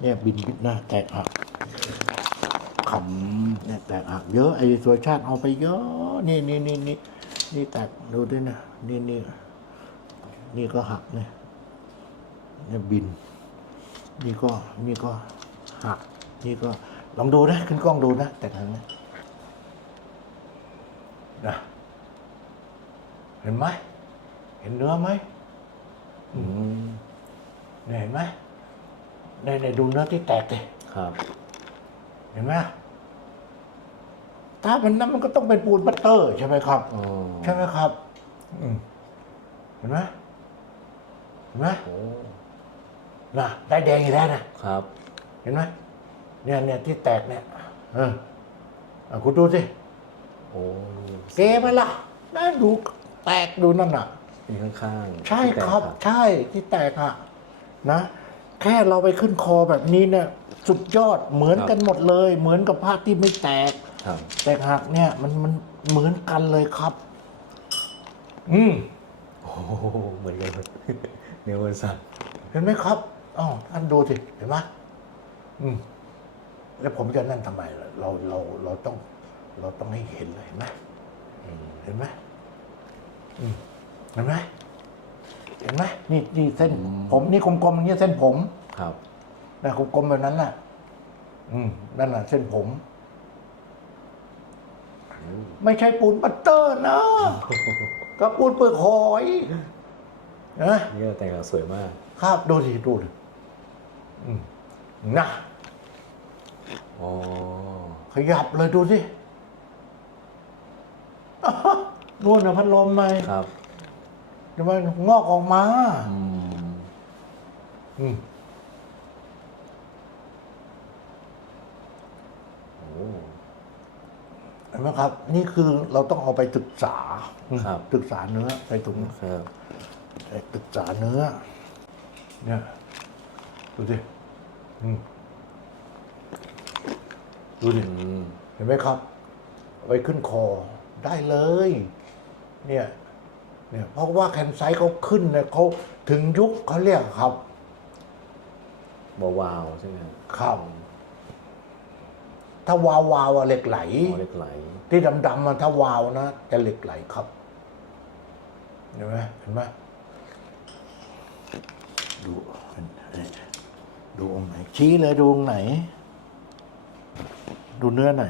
เนี่ยบินนหน้าแตกหักขำเนี่ยแตกหักเยอะไอ้สวยชาติเอาไปเยอะนี่นี่นี่นี่นี่แตกดูด้วยนะนี่นี่นี่ก็หักเนี่ยเนี่ยบิน นี่ก็นี่ก็หัก นี่ก็ลองดูนะขึ้นกล้องดูนะแตกหักนะนะเห็นไหมเห็นเนื้อไหมอืมเห็นไหม ในในดูเนื้อที่แตกเลยครับ เห็นไหมถ้ามันนั้นมันก็ต้องเป็นปูนบัตเตอร์ ใช่ไหมครับอ๋อใช่ไหมครับอืมเห็นไหมเห็นไหมโอ้น่ะได้แดงอีกแล้วนะครับ เห็นไหมเนี่ยเนี่ยที่แตกเนี่ยเอออะคุณดูสิโอ้เกไหมล่ะนั่นดูแตกดูนั่นน่ะมีข้างๆใช่ที่แตกครับ ใช่ที่แตกอะนะ แค่เราไปขึ้นคอแบบนี้เนี่ย สุดยอดเหมือนกันหมดเลย เหมือนกับผ้าที่ไม่แตกครับแตกหักเนี่ยมันมันเหมือนกันเลยครับ อืมโอ้โหเหมือนกันเนื้อวันสัตว์เห็นไหมครับอ๋อท่านดูสิเห็นไหมอืมแล้วผมจะนั่นทำไมล่ะเราเราเราต้อง เราต้องให้เห็นเลยเห็นไหมอืมเห็นไหมอืมเห็นไหม เห็นไหมนี่นี่เส้น ผมนี่กลมๆอย่างเงี้ยเส้นผมครับนะกลมๆแบบนั้นน่ะ อืมนั่นน่ะ เส้นผม ไม่ใช่ปูนบัตเตอร์นะก็ปูนเปลือกหอยนะนี่ก็แต่งสวยมาก ครับดูสิดูดิอืมนะอ๋อขยับเลยดูสิอ๊ะนู่นนะพัดลมไหมครับ จะมันงอกออกมาอืมอืมโอ้เห็นไหมครับ นี่คือเราต้องเอาไปศึกษาครับศึกษาเนื้อไปตรงครับไปศึกษาเนื้อ เนี่ยดูสิอืมดูดิ อืม เห็นไหมครับเอาไปขึ้นคอได้เลย เนี่ย เนี่ยเพราะว่าแคนไซต์เขาขึ้นเนี่ยเขาถึงยุคเขาเรียกครับวาวๆใช่ไหมครับครับถ้าวาววาวอะเหล็กไหล อ๋อเหล็กไหล ที่ดำๆมันถ้าวาวนะจะเหล็กไหลครับเห็นไหมเห็นไหมดูดูองค์ไหนชี้เลยดูองค์ไหน ดูเนื้อไหน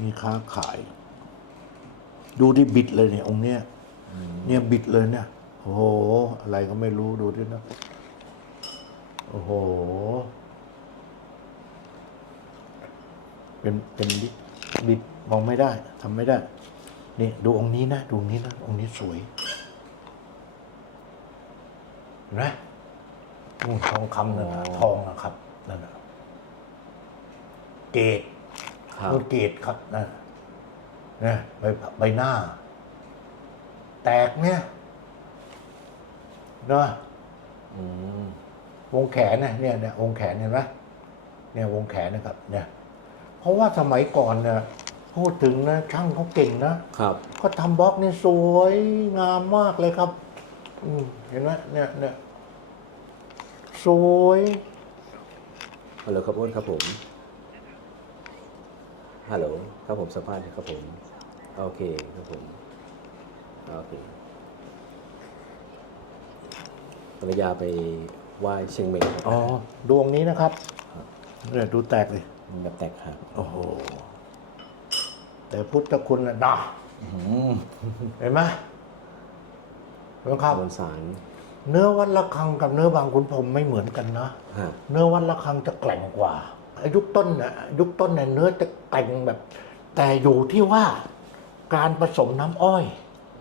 มีค้าขาย ดูที่บิดเลยเนี่ย องค์เนี้ยเนี่ยบิดเลยเนี่ยโอ้โห อะไรก็ไม่รู้ดูดินะโอ้โห เป็นเป็นบิดบิดมองไม่ได้ทำไม่ได้ นี่ ดูองค์นี้นะ ดูองค์นี้นะ องค์นี้สวยนไหมนู่นทองคำนั่นนะทองนะครับนั่นนะเกต ครับนู่นเกตครับนั่นนะใบใบหน้า แตกเนี่ยนะอืมวงแขนเนี่ยเนี่ยเนี่ยวงแขนเห็นไหมเนี่ยวงแขนนะครับ เนี่ย เพราะว่าสมัยก่อนเนี่ยพูดถึงนะช่างเขาเก่งนะครับเขาทำบล็อกนี่สวยงามมากเลยครับอืมเห็นไหมเนี่ยเนี่ยสวยฮัลโหลครับอ้นครับผม ฮัลโหลครับผมสัมภาษณ์ครับผม โอเคครับผม โอเคภรรยาไปไหว้เชียงใหม่ครับอ๋อ ดวงนี้นะครับเนี่ยดูแตกเลยแบบแตกหักโอ้โห แต่พุทธคุณน่ะนะเห็นไหมเห็นไหมครับบนสารเนื้อวัดระฆังกับเนื้อบางขุนพรหมไม่เหมือนกันนะฮะเนื้อวัดระฆังจะแกร่งกว่าไอ้ ยุคต้นน่ะยุคต้นเนี่ยเนื้อจะแกร่งแบบ แต่อยู่ที่ว่าการผสมน้ำอ้อย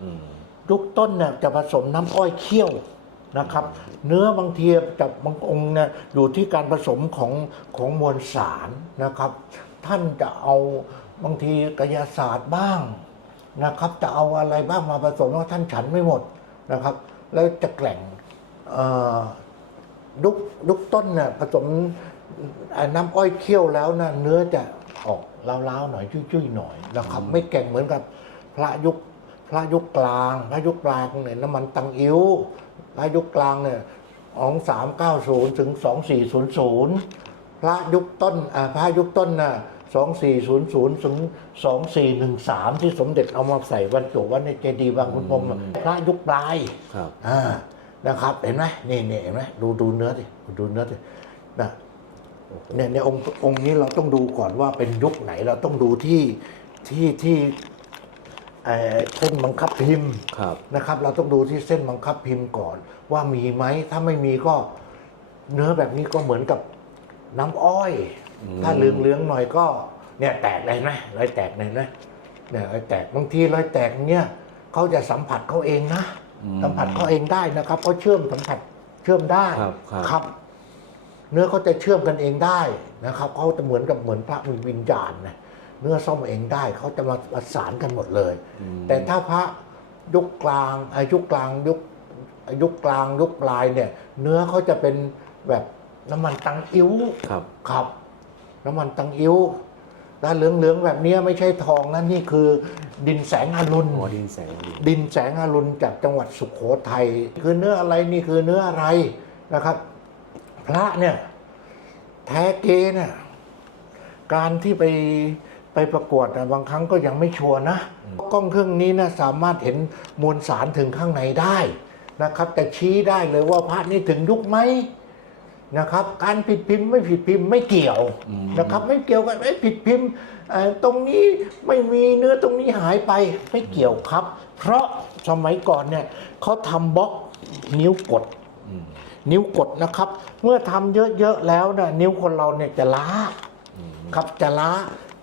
อืมยุคต้นเนี่ยจะผสมน้ำอ้อยเคี่ยวนะครับ เนื้อบางทีจะบางองค์เนี่ยอยู่ที่การผสมของของมวลสารนะครับ ท่านจะเอาบางทีกายศาสตร์บ้างนะครับ จะเอาอะไรบ้างมาผสมแล้วท่านฉันไม่หมดนะครับ แล้วจะแกร่งเอ่อยุคยุคต้นเนี่ยผสมเอ่อ น้ำอ้อยเคี่ยวแล้วนะเนื้อจะออกล้าวๆหน่อยจุ้ยๆหน่อยนะครับไม่แก่งเหมือนกับพระยุคพระยุคกลาง พระยุคกลางเนี่ยน้ำมันตังอิ้วพระยุคกลางเนี่ยของสามเก้าศูนย์ถึงสองสี่ศูนย์ศูนย์พระยุคต้นอ่าพระยุคต้นน่ะสองสี่ศูนย์ศูนย์ถึงสองสี่หนึ่งสามที่สมเด็จเอามาใส่บรรจุไว้ในเจดีย์บางขุนพรหมอะพระยุคปลายครับอ่านะครับ เห็นไหมนี่นี่เห็นไหมดูดูเนื้อดิดูเนื้อดินะ เนี่ยเนี่ยองค์องค์นี้เราต้องดูก่อนว่าเป็นยุคไหนเราต้องดูที่ที่ที่เอ่อเส้นบังคับพิมพ์ครับ นะครับ เราต้องดูที่เส้นบังคับพิมพ์ก่อน ว่ามีไหมถ้าไม่มีก็เนื้อแบบนี้ก็เหมือนกับน้ำอ้อย อืม ถ้าเหลืองเหลืองๆหน่อยก็เนี่ยแตกเลยนะรอยแตกเลยนะเนี่ยรอยแตกบางทีรอยแตกเนี่ยเขาจะสัมผัสเขาเองนะ อืม สัมผัสเขาเองได้นะครับเขาเชื่อมสัมผัสเชื่อมได้ครับครับครับ เนื้อเขาจะเชื่อมกันเองได้นะครับเขาจะเหมือนกับเหมือนพระมีวิญญาณนะเนื้อซ่อมเองได้เขาจะมาประสานกันหมดเลยอืมแต่ถ้าพระยุคกลางอายุคกลางยุคอายุคกลางยุคปลายเนี่ย เนื้อเขาจะเป็นแบบน้ำมันตังอิ้วครับครับ น้ำมันตังอิ้วด้านเหลืองๆแบบเนี้ยไม่ใช่ทองนะนี่คือ ดินแสงอรุณหัวดินแสงดีดินแสงอรุณจากจังหวัดสุขโขทัยคือเนื้ออะไรนี่คือเนื้ออะไรนะครับ พระเนี่ยแท้เกเนี่ยการที่ไปไปประกวดนะบางครั้งก็ยังไม่ชัวร์นะกล้องเครื่องนี้นะสามารถเห็นมวลสารถึงข้างในได้นะครับ แต่ชี้ได้เลยว่าพระนี่ถึงยุคไหมนะครับ การผิดพิมพ์ไม่ผิดพิมพ์ไม่เกี่ยวนะครับ ไม่เกี่ยวกันไม่ผิดพิมพ์ตรงนี้ไม่มีเนื้อตรงนี้หายไปไม่เกี่ยวครับ เพราะสมัยก่อนเนี่ยเขาทำบล็อกนิ้วกด นิ้วกดนะครับ เมื่อทำเยอะๆแล้วนะนิ้วคนเราเนี่ยจะล้าอืมครับจะล้า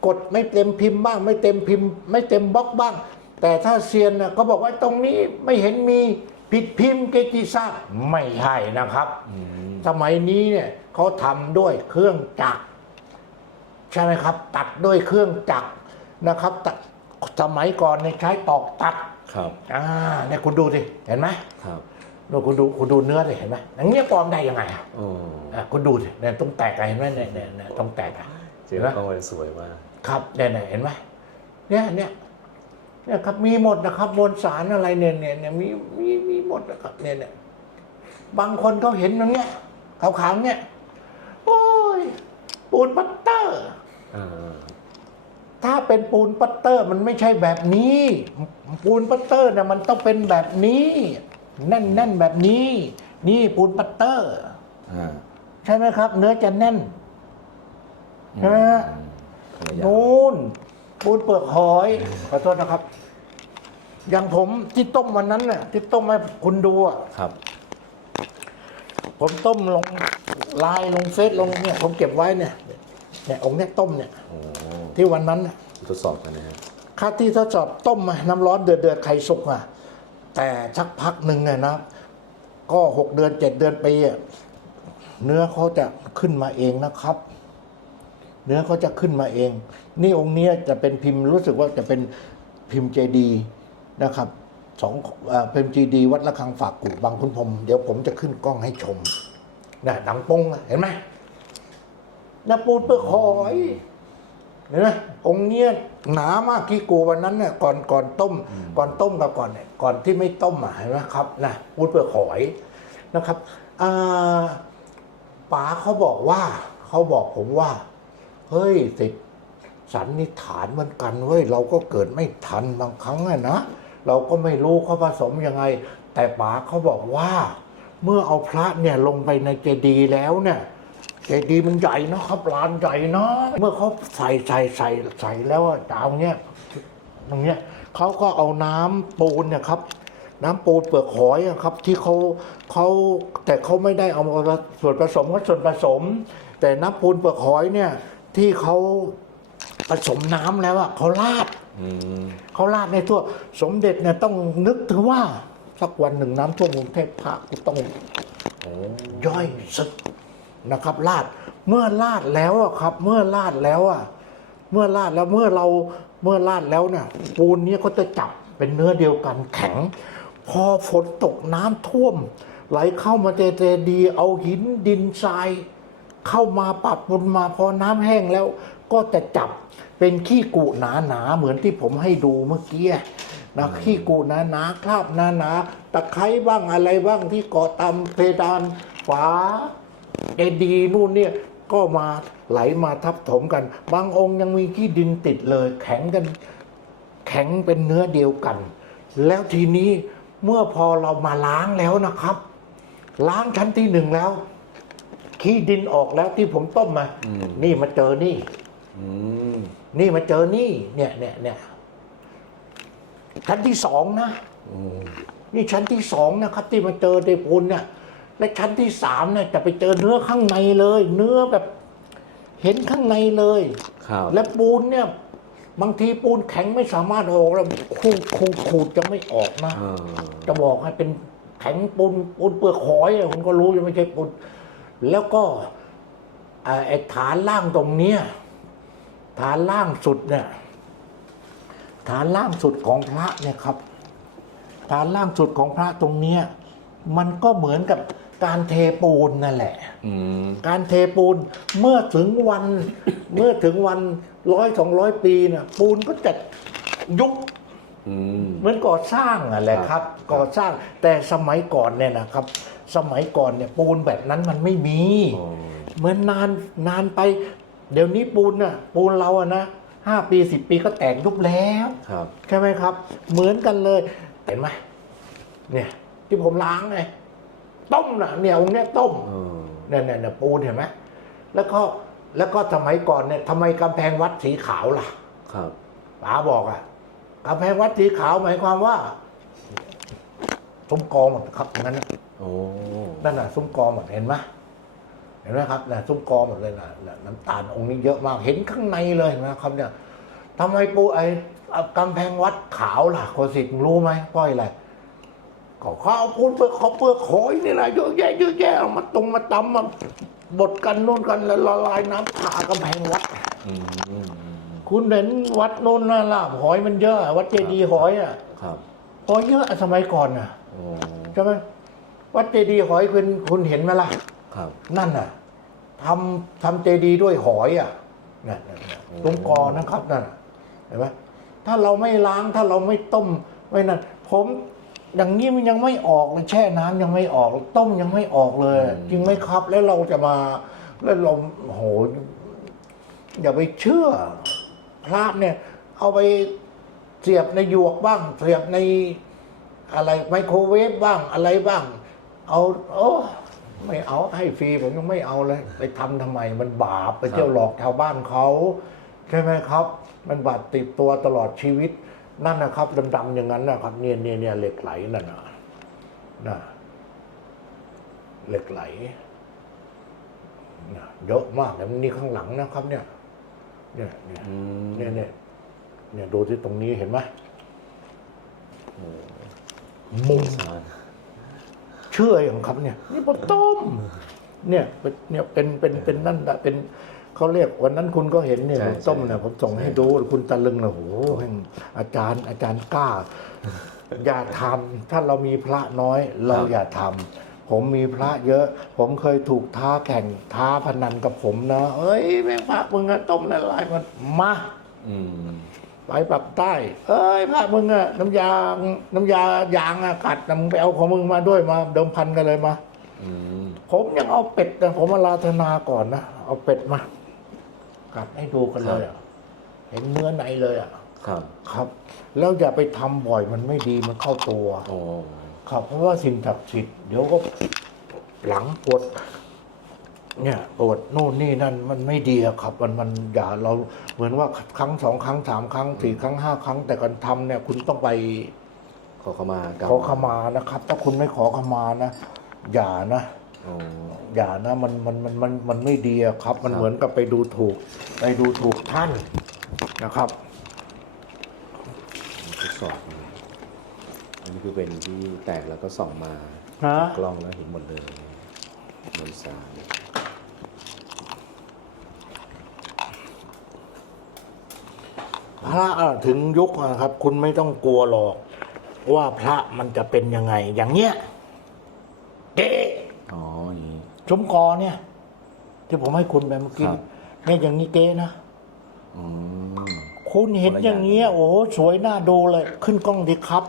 กดไม่เต็มพิมพ์บ้าง ไม่เต็มพิมพ์ ไม่เต็มบล็อกบ้าง แต่ถ้าเซียนนะก็บอกว่าตรงนี้ไม่เห็นมีผิดพิมพ์เกจิซากไม่ใช่นะครับอืมสมัยนี้เนี่ยเขาทำด้วยเครื่องจักรใช่ไหมครับ ตัดด้วยเครื่องจักรนะครับตัดสมัยก่อนเนี่ยใช้ตอกตัดครับอ่าเนี่ยคุณดูสิเห็นไหมครับ ดูคุณดูคุณดูเนื้อสิเห็นไหมอย่างเงี้ยปลอมได้ยังไงอะโอ้อะคุณดูสิเนี่ยต้องแตกอะเห็นไหมเนี่ยเนี่ยเนี่ยต้องแตกอะเจเห็อนไหมกล้องมันสวยมากครับเนี่ยเนี่ยเห็นไหมเนี่ยเนี่ยเนี่ยครับมีหมดนะครับมวลสารอะไรเนี่ยเนี่ยเนี่ยมีมีมีหมดนะครับเนี่ยเนี่ยบางคนเขาเห็นอย่างเงี้ยขาวๆเนี่ยโอ้ยปูนปัตเตอร์อ่าถ้าเป็นปูนปัตเตอร์มันไม่ใช่แบบนี้ ปูนปัตเตอร์เนี่ยมันต้องเป็นแบบนี้ แน่นแน่นๆแบบนี้ นี่ปูนปัตเตอร์ อ่าใช่ไหมครับ เนื้อจะแน่น ใช่ไหมฮะคนละอย่างนูนปูนเปลือกหอยขอโทษนะครับ อย่างผมที่ต้มวันนั้นน่ะที่ต้มให้คุณดูอะครับผมต้มลงไลายลงเฟซลงเนี่ย ผมเก็บไว้เนี่ยเนี่ยองค์เนี้ยต้มเนี่ย โอ้ที่วันนั้นน่ะทดสอบกันนะฮะค่าที่ทดสอบต้มมาน้ำร้อนเดือดเดือดๆไข่สุกอะ แต่สักพักหนึ่งเนี่ยนะ ก็หกเดือนเจ็ดเดือนปีเนื้อเขาจะขึ้นมาเองนะครับ เนื้อเขาจะขึ้นมาเอง นี่องค์นี้จะเป็นพิมพ์รู้สึกว่าจะเป็นพิมพ์เจดีนะครับสองเพิมพ์เจดีวัดระฆังฝากกุบางคุณพรมเดี๋ยวผมจะขึ้นกล้องให้ชมนะหนังโป้งเห็นไหมนะปูนเปลือกหอย เห็นไหมองค์เนี้ยหนามากที่กูวันนั้นเนี่ยก่อนก่อนต้ม ก่อนต้มกับก่อนเนี่ยก่อนที่ไม่ต้มอะเห็นไหมครับนะพูดเปลือกหอยนะครับอ่าป๋าเขาบอกว่าเขาบอกผมว่า เฮ้ยติดสันนิษฐานเหมือนกันเว้ยเราก็เกิดไม่ทันบางครั้งอะนะเราก็ไม่รู้เขาผสมยังไง แต่ป๋าเขาบอกว่า เมื่อเอาพระเนี่ยลงไปในเจดีย์แล้วเนี่ย เจดีย์มันใหญ่นะครับลานใหญ่นะเมื่อเขาใส่ใส่ใส่ใส่แล้วอะดาวเนี้ยตรงเนี้ยเขาก็เอาน้ำปูนเนี่ยครับ น้ำปูนเปลือกหอยอะครับ ที่เขาเขาแต่เขาไม่ได้เอามาส่วนผสมก็ส่วนผสม แต่น้ำปูนเปลือกหอยเนี่ยที่เขาผสมน้ำแล้วอะเขาราด อืม เขาราดในทั่วสมเด็จเนี่ยต้องนึกถึงว่าสักวันหนึ่งน้ำท่วมกรุงเทพพระก็ต้องย่อยสึก นะครับลาดเมื่อลาดแล้วอะครับ เมื่อลาดแล้วอะเมื่อลาดแล้วเมื่อเราเมื่อลาดแล้วเนี่ยปูนเนี้ก็จะจับเป็นเนื้อเดียวกันแข็ง พอฝนตกน้ำท่วม ไหลเข้ามาเจเจดีเอาหินดินทราย เข้ามาปรับปนมาพอน้ำแห้งแล้วก็จะจับเป็นขี้กุหนาๆเหมือนที่ผมให้ดูเมื่อกี้นะขี้กูหนาหนาคราบหนาหนาตะไคร้บ้างอะไรบ้างที่เกาะตามเพดานฝา เอดีย์นู่นเนี่ยก็มาไหลมาทับถมกัน บางองค์ยังมีขี้ดินติดเลย แข็งกันแข็งเป็นเนื้อเดียวกัน แล้วทีนี้เมื่อพอเรามาล้างแล้วนะครับ ล้างชั้นที่หนึ่งแล้ว ขี้ดินออกแล้วที่ผมต้มมาอืมนี่มาเจอนี่อืมนี่มาเจอนี่ เนี่ยเนี่ยเนี่ยชั้นที่สองนะอืมนี่ชั้นที่สองนะครับ ที่มาเจอในปูนเนี่ย และชั้นที่สามเนี่ยจะไปเจอเนื้อข้างในเลย เนื้อแบบเห็นข้างในเลย ครับ และปูนเนี่ย บางทีปูนแข็งไม่สามารถเอาออกแล้วขูดขูดขูดจะไม่ออกนะ เออ จะบอกให้เป็นแข็งปูนปูนเปลือกหอยอะคุณก็รู้จะไม่ใช่ปูนแล้วก็อ่าไอ้ฐานล่างตรงเนี้ยฐานล่างสุดเนี่ยฐานล่างสุดของพระเนี่ยครับ ฐานล่างสุดของพระตรงเนี้ยมันก็เหมือนกับ การเทปูนนั่นแหละอืมการเทปูนเมื่อถึงวัน เมื่อถึงวันร้อยสองร้อยปีน่ะปูนก็จะยุบอืมเหมือนก่อสร้างอะแหละครับ ก่อสร้างแต่สมัยก่อนเนี่ยนะครับ สมัยก่อนเนี่ยปูนแบบนั้นมันไม่มีโอ้เหมือนนานนานไป เดี๋ยวนี้ปูนน่ะปูนเราอะนะห้าปีสิบปีก็แตกยุบแล้วครับใช่ไหมครับ เหมือนกันเลยเห็นไหมเนี่ยที่ผมล้างไง ต้มน่ะเนี่ยองค์เนี้ยต้มเออเนี่ยเนี่ยเนี่ยปูนเห็นไหมแล้วก็แล้วก็สมัยก่อนเนี่ยทำไมกำแพงวัดสีขาวล่ะ ครับป๋าบอกอะกำแพงวัดสีขาวหมายความว่าซุ้มกอหมดครับอย่างนั้นน่ะโอ้นั่นน่ะซุ้มกอหมดเห็นไหมเห็นไหมครับน่ะซุ้มกอหมดเลยนะน่ะน้ำตาลองค์นี้เยอะมากเห็นข้างในเลยเห็นไหมครับเนี่ยทำไมปูไอ้กำแพงวัดขาวล่ะโคสิตรู้ไหมเพราะอะไรก็ เขาเอาปูนเปลือกเขาเปลือกหอยนี่แหละเยอะแยะเยอะแยะเอามาตรงมาตำมาบดกันนู่นกันแล้วละลายน้ำผ่ากำแพงวัดอืมอืมอืมคุณเห็นวัดโน่นน่ะล่ะหอยมันเยอะอะ วัดเจดีย์หอยอะครับหอยเยอะอะสมัยก่อนอะโอ้ใช่ไหมวัดเจดีย์หอยคุณคุณเห็นไหมล่ะครับ นั่นน่ะทำทำเจดีย์ด้วยหอยอะนั่นนั่นนั่นตรงกอนะครับนั่นน่ะเห็นไหมถ้าเราไม่ล้างถ้าเราไม่ต้มไม่นั่นผม อย่างนี้มันยังไม่ออกเลยแช่น้ำยังไม่ออก ต้มยังไม่ออกเลยจริงไหมครับ แล้วเราจะมาแล้วเราโอ้โหอย่าไปเชื่อ พระเนี่ย เอาไปเสียบในหยวกบ้าง เสียบในอะไรไมโครเวฟบ้างอะไรบ้าง เอาโอ้ไม่เอาให้ฟรีผมยังไม่เอาเลย ไปทำทำไมมันบาปไปเที่ยวหลอกชาวบ้านเขา ใช่ไหมครับ มันบาปติดตัวตลอดชีวิต นั่นนะครับดำๆอย่างนั้นนะครับเนี่ยเนี่ยเนี่ยเหล็กไหลนั่นนะนะเหล็กไหลนะเยอะมากแต่นี่ข้างหลังนะครับ เนี่ย เนี่ยเนี่ยอืมเนี่ยเนี่ยเนี่ยดูที่ตรงนี้เห็นไหมมุมสารเชื่ออย่างครับเนี่ย นี่ปต้ม เนี่ยเป็นเนี่ยเป็นเป็นเป็นนั่นน่ะเป็น เขาเรียกวันนั้นคุณก็เห็นเนี่ยผมต้มเนี่ยผมส่งให้ดูคุณตะลึงนะโอ้โหแห่งอาจารย์อาจารย์กล้า อย่าทำถ้าเรามีพระน้อย เราอย่าทำผมมีพระเยอะ ผมเคยถูกท้าแข่งท้าพนันกับผมนะเอ้ยแม่งพระมึงอะต้มละลายมันมา อืม ไปปากใต้ เอ้ยพระมึงอะน้ำยาน้ำยายางอะกัดนะมึงไปเอาของมึงมาด้วยมา เดิมพันกันเลยมา อืม ผมยังเอาเป็ดนะผมมาลาธนาก่อนนะ เอาเป็ดมา กัดให้ดูกันเลยอะเห็นเนื้อในเลยอะครับ ครับ แล้วอย่าไปทำบ่อยมันไม่ดีมันเข้าตัวโอ้ครับ เพราะว่าสิ่งศักดิ์สิทธิ์เดี๋ยวก็หลังปวดเนี่ยปวดโน่นนี่นั่นมันไม่ดีอะครับ มันมันอย่าเราเหมือนว่าครั้งสองครั้งสามครั้งสี่ครั้งห้าครั้ง แต่การทำเนี่ย คุณต้องไปขอเข้ามากรรมขอขมานะครับ ถ้าคุณไม่ขอขมานะอย่านะโอ้อย่านะมันมันมันมันมันไม่ดีอะครับ มันครับเหมือนกับไปดูถูก ไปดูถูกท่านนะครับทดสอบนะอันนี้คือเป็นที่แตกแล้วก็ส่องมาฮะกล้องแล้วเห็นหมดเลยบนสารพระอะถึงยุคนะครับ คุณไม่ต้องกลัวหรอก ว่าพระมันจะเป็นยังไง อย่างเนี้ยเก๊ อ๋ออย่างนี้ชมกอเนี่ย ที่ผมให้คุณไปเมื่อกี้ครับ เนี่ยอย่างนี้เก๊นะ อืม คุณเห็นอย่างเงี้ย โอ้โหสวยน่าดูเลย ขึ้นกล้องดีครับ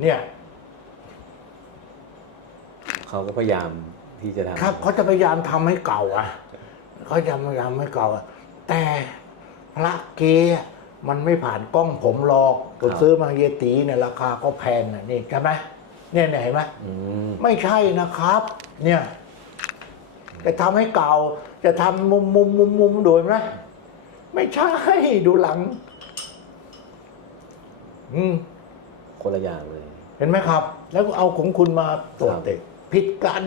เนี่ย เขาก็พยายามที่จะทำครับเขาจะพยายามทำให้เก่าอะเขาจะพยายามให้เก่าอะแต่พระเกอะ มันไม่ผ่านกล้องผมหรอกผมซื้อมาเยตีเนี่ยราคาก็แพงนะนี่ใช่ไหมเนี่ยเนี่ยเห็นไหมอืมไม่ใช่นะครับ เนี่ยจะทำให้เก่า จะทำมุมมุมมุมมุมดูเห็นไหมไม่ใช่ดูหลัง อืมคนละอย่างเลย เห็นไหมครับ แล้วก็เอาของคุณมาตรวจครับเด็กผิดกัน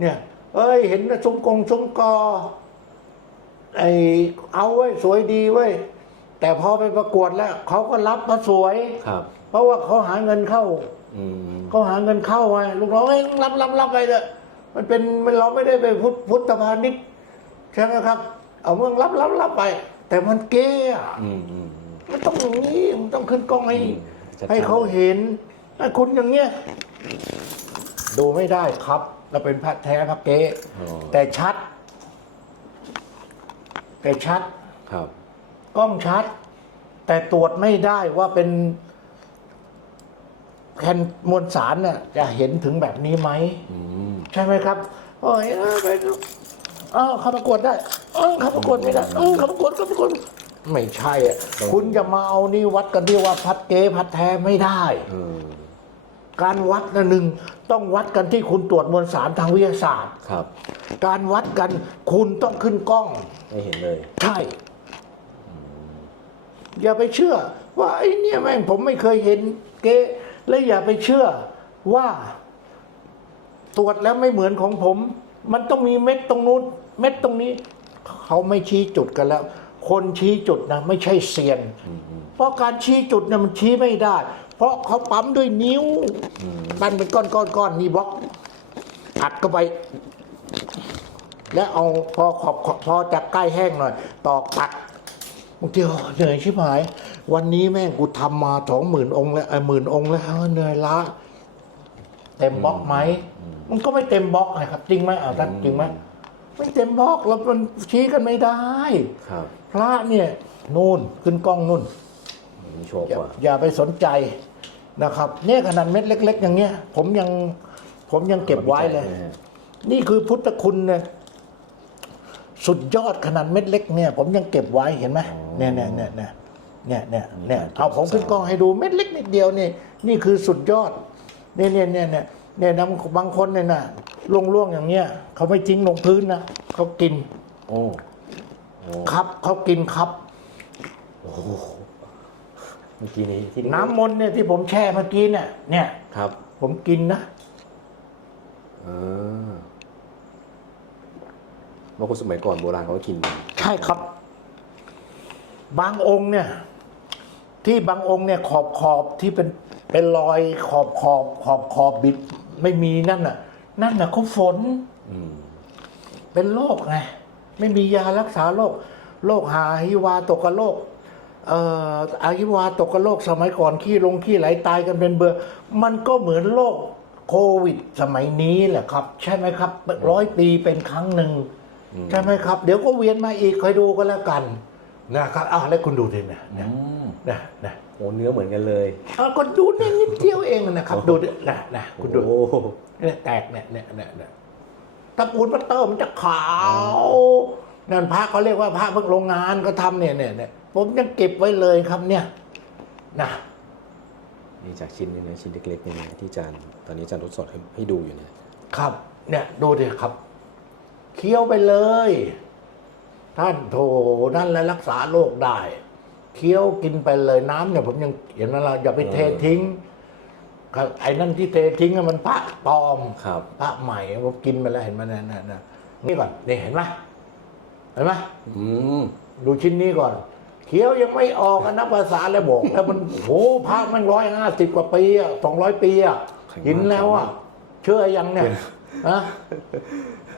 เนี่ย เอ้ย เห็นนะซุ้มกงซุ้มกอไอเอาไว้ยสวยดีเว้ย แต่พอไปประกวดแล้วเขาก็รับมาสวย ครับ เพราะว่าเขาหาเงินเข้าอืมเขาหาเงินเข้าไงลูกน้องเอ้ยรับรับรับไปเถอะมันเป็นมันเราไม่ได้ไปพุทธพุทธพาณิชย์ใช่ไหมครับ เอาเมืองรับรับรับไป แต่มันเก้อะอืมอืมอืมมันต้องอย่างนี้มันต้องขึ้นกล้องให้อืมชัดๆให้เขาเห็นถ้าคุณอย่างเงี้ยดูไม่ได้ครับ เราเป็นพระแท้พระเก๊ อ๋อแต่ชัด แต่ชัด ครับ กล้องชัด แต่ตรวจไม่ได้ว่าเป็นแผ่นมวลสารน่ะจะเห็นถึงแบบนี้ไหมอืมใช่ไหมครับโอ้ยเออไปดูเออเขาประกวดได้เออเขาประกวดไม่ได้เออเขาประกวดเขาประกวดไม่ใช่อะคุณจะมาเอานี่วัดกันที่ว่าพัดเก๊พัดแท้ไม่ได้เออการวัดนะหนึ่งต้องวัดกันที่คุณตรวจมวลสารทางวิทยาศาสตร์ครับ การวัดกันคุณต้องขึ้นกล้องไม่เห็นเลย ใช่ อย่าไปเชื่อ ว่าไอ้เนี่ยแม่งผมไม่เคยเห็นเก๊และอย่าไปเชื่อว่าตรวจแล้วไม่เหมือนของผม มันต้องมีเม็ดตรงนู้นเม็ดตรงนี้ เขาไม่ชี้จุดกันแล้ว คนชี้จุดนะไม่ใช่เซียน เพราะการชี้จุดเนี่ยมันชี้ไม่ได้ เพราะเขาปั๊มด้วยนิ้วมปั้นเป็นก้อนก้อนก้อนนี่บล็อกอัดเข้าไป แล้วเอาพอขอบพอจะใกล้แห้งหน่อย ตอกปัด บางทีโอ้เหนื่อยชิบหาย วันนี้แม่งกูทำมาสองหมื่นองค์แล้วหมื่นองค์แล้วเหนื่อยละเต็มบล็อกไหมมันก็ไม่เต็มบล็อกนะครับ จริงไหมอ่าท่านจริงไหมไม่เต็มบล็อกแล้วมันชี้กันไม่ได้ครับ พระเนี่ยนู่นขึ้นกล้องนู่นมีโชว์อย่ากว่าอย่าไปสนใจนะครับ เนี่ยขนาดเม็ดเล็ก ๆ อย่างเงี้ย ผมยังผมยังเก็บไว้เลยนะฮะนี่คือพุทธคุณเนี่ย สุดยอดขนาดเม็ดเล็กเนี่ย ผมยังเก็บไว้เห็นไหมเนี่ยเนี่ยเนี่ยเนี่ยเนี่ยเนี่ยเนี่ยเอาผมขึ้นกล้องให้ดูเม็ดเล็กนิดเดียวนี่นี่คือสุดยอดเนี่ยเนี่ยเนี่ยเนี่ยเนี่ยนำบางคนเนี่ยนะล่วงๆอย่างเงี้ยเขาไม่ทิ้งลงพื้นนะเขากิน โอ้โอ้ครับเขากินครับโอ้โหเมื่อกี้นี้ที่น้ำมนต์เนี่ยที่ผมแช่เมื่อกี้เนี่ยเนี่ยครับ ผมกินนะเออ เมื่อคนสมัยก่อนโบราณเขาก็กินใช่ครับ บางองค์เนี่ย ที่บางองค์เนี่ยขอบขอบที่เป็นเป็นรอยขอบขอบขอบขอบบิด ไม่มีนั่นน่ะ นั่นน่ะเขาฝนอืมเป็นโรคไงไม่มียารักษาโรคโรคหาฮิวาตกโรคเอ่ออาฮิวาตกโรคสมัยก่อนขี้ลงขี้ไหลตายกันเป็นเบื่อ มันก็เหมือนโรคโควิด สมัยนี้แหละครับ ใช่ไหมครับร้อยปีเป็นครั้งหนึ่ง ใช่ไหมครับ เดี๋ยวก็เวียนมาอีกคอยดูกันแล้วกันนะครับอะแล้วคุณดูดิเนี่ยอืเนี่ยมนะนะโอ้เนื้อเหมือนกันเลยอะก็ดูเนี่ยนิดเดียวเองนะครับดูดินะนะคุณดูโอ้เนี่ยแตกเนี่ยเนี่ยเนี่ยเนี่ยตะปูนพัตเตอร์มันจะขาวนั่นพระเขาเรียกว่าพระเพิ่งโรงงานก็ทำเนี่ยเนี่ยเนี่ยผมยังเก็บไว้เลยครับเนี่ยนะนี่จากชิ้นนี้นะชิ้นเล็กๆนี่นะที่อาจารย์ตอนนี้อาจารย์ทดสอบให้ให้ดูอยู่เนี่ยครับ เนี่ยดูดิครับ เคี้ยวไปเลย ท่านโถนั่นแหละรักษาโรคได้ เคี้ยวกินไปเลยน้ำเนี่ยผมยังเห็นไหมล่ะอย่าไปเททิ้งครับไอ้นั่นที่เททิ้งอะมันพระปลอมครับพระใหม่ผมกินไปแล้วเห็นไหมเนี่ยเนี่ยเนี่ยนี่ก่อนนี่เห็นไหมเห็นไหมอืมดูชิ้นนี้ก่อน เคี้ยวยังไม่ออกอะนับภาษาแล้วบอก แล้วมันโหพระมันร้อยห้าสิบกว่าปีอะสองร้อยปีอะกินแล้วอะเชื่อยังเนี่ยนะ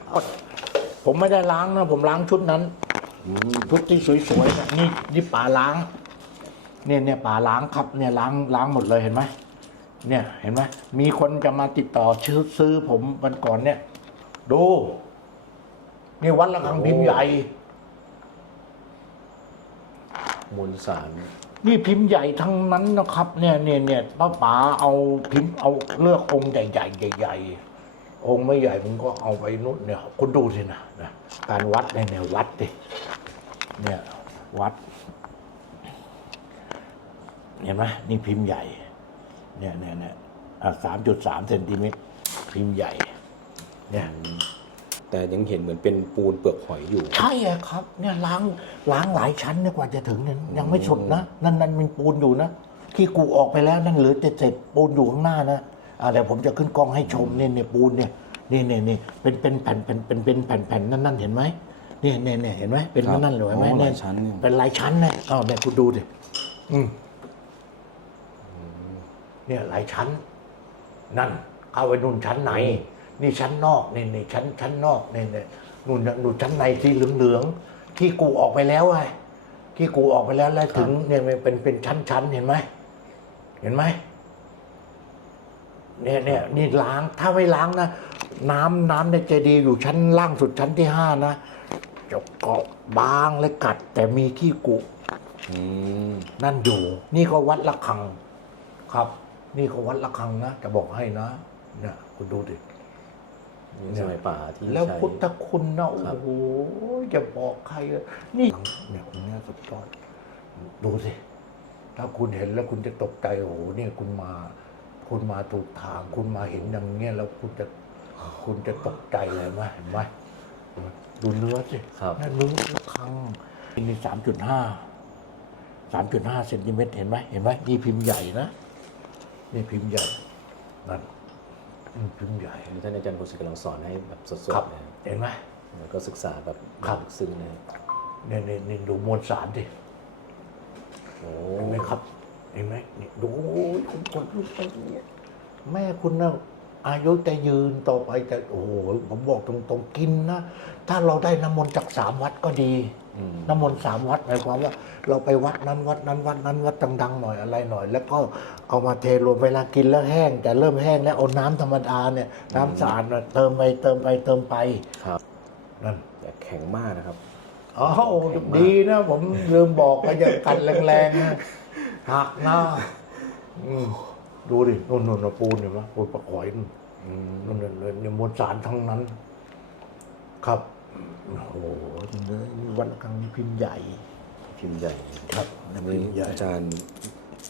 เอา ผมไม่ได้ล้างนะ ผมล้างชุดนั้นอืมชุดที่สวยๆนะนี่นี่ป่าล้าง เนี่ยเนี่ยป่าล้างครับ เนี่ยล้างล้างหมดเลยเห็นไหมเนี่ยเห็นไหมมีคนจะมาติดต่อชื่อซื้อผมวันก่อนเนี่ย ดูนี่วัดระฆังพิมพ์ใหญ่ มวลสารนี่พิมพ์ใหญ่ทั้งนั้นนะครับ เนี่ยเนี่ยเนี่ยป้าป๋าเอาพิมพ์เอาเลือกองค์ใหญ่ๆใหญ่ๆ องค์ไม่ใหญ่มันก็เอาไปนู่นเนี่ยคุณดูสินะนะการวัดเนี่ยเนี่ยวัดดิเนี่ยวัด เห็นไหมนี่พิมพ์ใหญ่ เนี่ยเนี่ยเนี่ยสามจุดสามเซนติเมตรพิมพ์ใหญ่ เนี่ยแต่ยังเห็นเหมือนเป็นปูนเปลือกหอยอยู่ ใช่อะครับ เนี่ยล้างล้างหลายชั้นเนี่ยกว่าจะถึงเนี่ยยังไม่สุดนะ นั่นนั่นมันปูนอยู่นะที่กูออกไปแล้วนั่นเหลือแต่เศษปูนอยู่ข้างหน้านะอ่า เดี๋ยวผมจะขึ้นกล้องให้ชมเนี่ยเนี่ยปูนเนี่ยนี่เนี่ยนี่เป็นเป็นแผ่นเป็นเป็นเป็นแผ่นแผ่นนั่นนั่นเห็นไหมเนี่ยเนี่ยเนี่ยเห็นไหมเป็นครับนั่นนั่นเลยเห็นไหมอ๋อหเนี่ลายชั้นเนี่ย เป็นหลายชั้นนะอ้าวเนี่ยคุณดูดิอืมเนี่ยหลายชั้น นั่นเข้าไปนู่นชั้นไหน นี่ชั้นนอกนี่นี่ชั้นชั้นนอกนี่นี่นู่นนู่นชั้นในสีเหลืองๆที่กูออกไปแล้วไงที่กูออกไปแล้วแล้วถึงเนี่ยมันเป็นเป็นชั้นชั้นเห็นไหมเห็นไหม เนี่ยเนี่ยนี่ล้างถ้าไม่ล้างนะ น้ำน้ำในเจดีย์อยู่ชั้นล่างสุดชั้นที่ห้านะจะเกาะบางและกัด แต่มีขี้กุอืมนั่นอยู่ นี่ก็วัดละคังครับ นี่ก็วัดละคังนะจะบอกให้นะเนี่ยคุณดูดินี่สมัยป่าที่แล้วใช้พุทธคุณนะครัโอ้บโหจะบอกใครเลยนี่เนี่ยคุณเนี่ยสุดยอดดูสิถ้าคุณเห็นแล้วคุณจะตกใจโอ้โหเนี่ยคุณมา คุณมาถูกทาง คุณมาเห็นอย่างเงี้ยแล้วคุณจะคุณจะตกใจเลยไหมเห็นไหมดูเนื้อสิครับนั่นเนื้อละคังนี่สามจุดห้าสามจุดห้าเซนติเมตรเห็นไหมเห็นไหมนี่พิมพ์ใหญ่นะนี่พิมพ์ใหญ่นั่นนี่พิมพ์ใหญ่ท่านอาจารย์โคสิกำลังสอนให้แบบสดครับๆนะเห็นไหมแล้วก็ศึกษาแบบครับลึกซึ้งนะเนี่ยเนี่ยเนี่ยดูมวลสารดิโอ้เห็นไหมครับ เห็นไหมนี่ดูโอ้ยคุณคนลุกไปเนี่ยแม่คุณนะอายุจะยืนต่อไปแต่โอ้โหผมบอกตรงๆกินนะ ถ้าเราได้น้ำมนต์จากสามวัดก็ดีอืมน้ำมนต์สามวัดหมายความว่า เราไปวัดนั้นวัดนั้นวัดนั้นวัดดังๆหน่อยอะไรหน่อย แล้วก็เอามาเทรวมเวลากินแล้วแห้ง แต่เริ่มแห้งแล้วเอาน้ำธรรมดาเนี่ย น้ำสะอาดน่ะเติมไปเติมไปเติมไปครับนั่นแต่แข็งมากนะครับอ๋อดีนะ ผมลืมบอกก็อย่ากันแรงๆนะ หักหน้าอืมดูดินู่นนู่นน่ะปูนเห็นไหมปูนประกอยนู่นอืมนั่นนั่นนั่นเนี่ยมวลสารทั้งนั้น ครับโอ้โหนี่วัดระฆังนี่พิมพ์ใหญ่พิมพ์ใหญ่ครับอันพินี้มพ์ใหญ่อาจารย์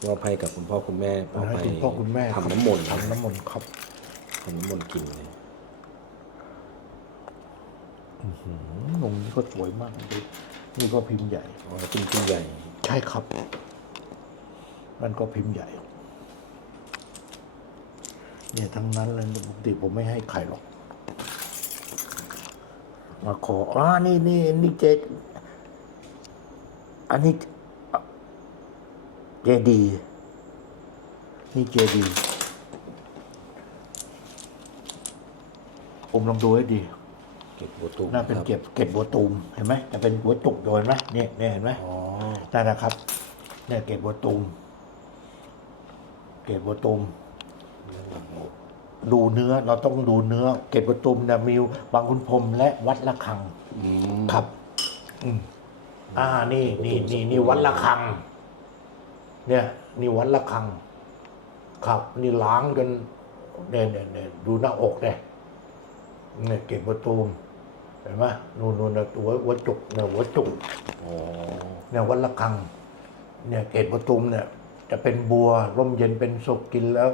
มอบให้กับคุณพ่อคุณแม่เอาให้ไปคุณพ่อคุณแม่ทำน้ำมนต์ทำน้ำมนต์ครับทำน้ำมนต์กินเลยอืมองค์นี้ก็สวยมากเลยนี่ก็พิมพ์ใหญ่อ๋อพิมพ์พิมพ์ใหญ่ ใช่ครับ มันก็พิมพ์ใหญ่ เนี่ยทั้งนั้นเลยปกติผมไม่ให้ใครหรอก มาขออ่านี่นี่นี่เจอันนี้เจดีนี่เจดีผมลองดูให้ดี เก็บบัวตุ้มน่าเป็นครับเก็บเก็บบัวตูมเห็นไหมจะเป็นหัวจุกโดยไหมเนี่ยเนี่ยเห็นไหมอ๋อนั่นนะครับเนี่ยเก็บบัวตูม เก็บบัวตูมดูเนื้อเราต้องดูเนื้อ เก็บบัวตูมเนี่ยมีบางคุณพรหมและวัดละคังอืมครับอืมอ่านี่นี่นี่นี่วัดละคัง เนี่ย นี่วัดละคัง ครับ นี่ล้างจนเนี่ยเนี่ยเนี่ยดูหน้าอกเนี่ยเนี่ยเก็บประตูมเห็นไหมนู่นนู่นนะตัวหัวจุกเนี่ยหัวจุกอ๋อเนี่ยวัดละคัง เนี่ยเกศประตูมเนี่ย จะเป็นบัวร่มเย็นเป็นสุกกินแล้ว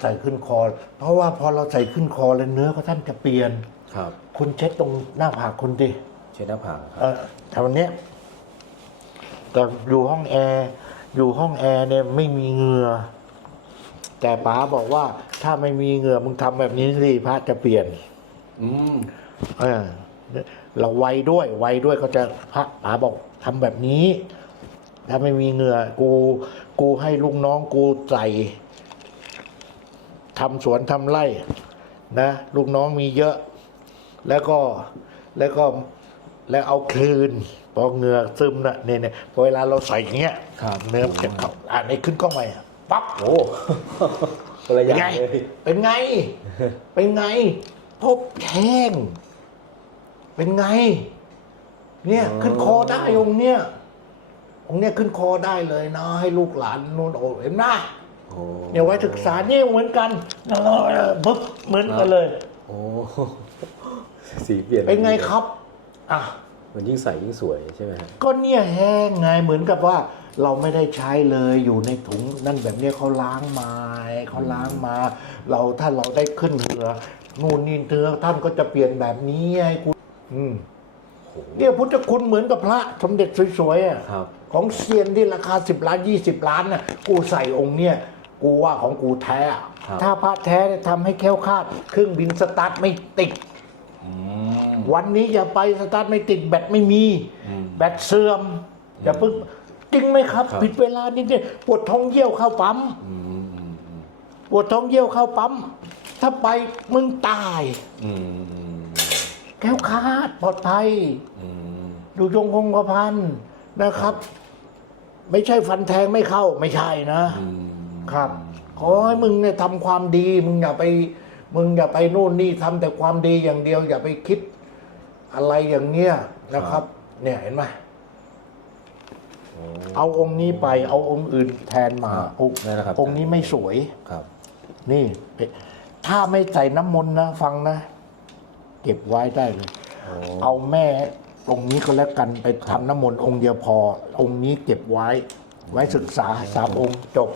ใส่ขึ้นคอ เพราะว่าพอเราใส่ขึ้นคอแล้วเนื้อก็ท่านจะเปลี่ยน ครับ คุณเช็ดตรงหน้าผากคุณดิเช็ดหน้าผากครับ เออแต่วันเนี้ยแต่อยู่ห้องแอร์อยู่ห้องแอร์เนี่ยไม่มีเหงื่อแต่ป๋าบอกว่าถ้าไม่มีเหงื่อมึงทำแบบนี้สิพระจะเปลี่ยน อืม เออเราไวด้วยไวด้วยเขาจะพระป๋าบอกทำแบบนี้ ถ้าไม่มีเหงื่อกู กูให้ลูกน้องกูใส่ทำสวนทำไร่นะลูกน้องมีเยอะ แล้วก็แล้วก็แล้วเอาคืนพอเหงื่อซึมนะเนี่ยเนี่ยพอเวลาเราใส่อย่างเงี้ยครับเนื้อมันจะเข้าอ่าในขึ้นกล้องใหม่อะปั๊บโอ้คนละอเป็นย่างไงเลยเป็นไง เป็นไง พบแห้งเป็นไง เนี่ยอ๋อขึ้นคอได้องค์เนี้ย องค์เนี้ยขึ้นคอได้เลยนะ ให้ลูกหลานนู่นโอ้เห็นไหมโอ้เนี่ยไว้ศึกษานี่เหมือนกันเออปึ๊บเหมือนกันเลย โอ้สีเปลี่ยนเป็นไงครับอะมันยิ่งใสยิ่งสวยใช่ไหมฮะก็เนี่ยแห้งไงเหมือนกับว่าเราไม่ได้ใช้เลยอยู่ในถุงนั่นแบบเนี้ยเขาล้างมาเขาล้างมา เราถ้าเราได้ขึ้นเรือนู่นนี่เธอท่านก็จะเปลี่ยนแบบนี้ให้คุณอืมโอ้โหเนี่ยพุทธคุณเหมือนกับพระสมเด็จสวยๆอะครับ ของเซียนที่ราคาสิบล้านยี่สิบล้านน่ะกูใส่องค์เนี่ยกูว่าของกูแท้อะครับ ถ้าพระแท้เนี่ยทำให้แคล้วคลาดเครื่องบินสตาร์ทไม่ติด อืม วันนี้อย่าไปสตาร์ทไม่ติดแบตไม่มี อืมแบตเสื่อมอย่าเพิ่งจริงไหมครับ ครับ ผิดเวลานิดเดียวปวดท้องเยี่ยวเข้าปั๊มอืมอืมอืมปวดท้องเยี่ยวเข้าปั๊มถ้าไปมึงตาย อืมอืมแคล้วคลาดปลอดภัย อืม ดูจงคงกระพัน นะครับ ไม่ใช่ฟันแทงไม่เข้าไม่ใช่นะอืมครับ ขอให้มึงเนี่ยทำความดี มึงอย่าไป มึงอย่าไปนู่นนี่ทำแต่ความดีอย่างเดียว อย่าไปคิดอะไรอย่างเงี้ยนะครับ เนี่ยเห็นไหมโอ้ เอาองค์นี้ไปเอาองค์อื่นแทนมาครับองค์นั่นแหละครับ องค์นี้ไม่สวย ครับ นี่ถ้าไม่ใส่น้ำมนต์นะ ฟังนะ เก็บไว้ได้เลยโอ้เอาแม่ องค์นี้ก็แล้วกันไปทำน้ำมนต์องค์เดียวพอ องค์นี้เก็บไว้ ไว้ศึกษาสามองค์จบ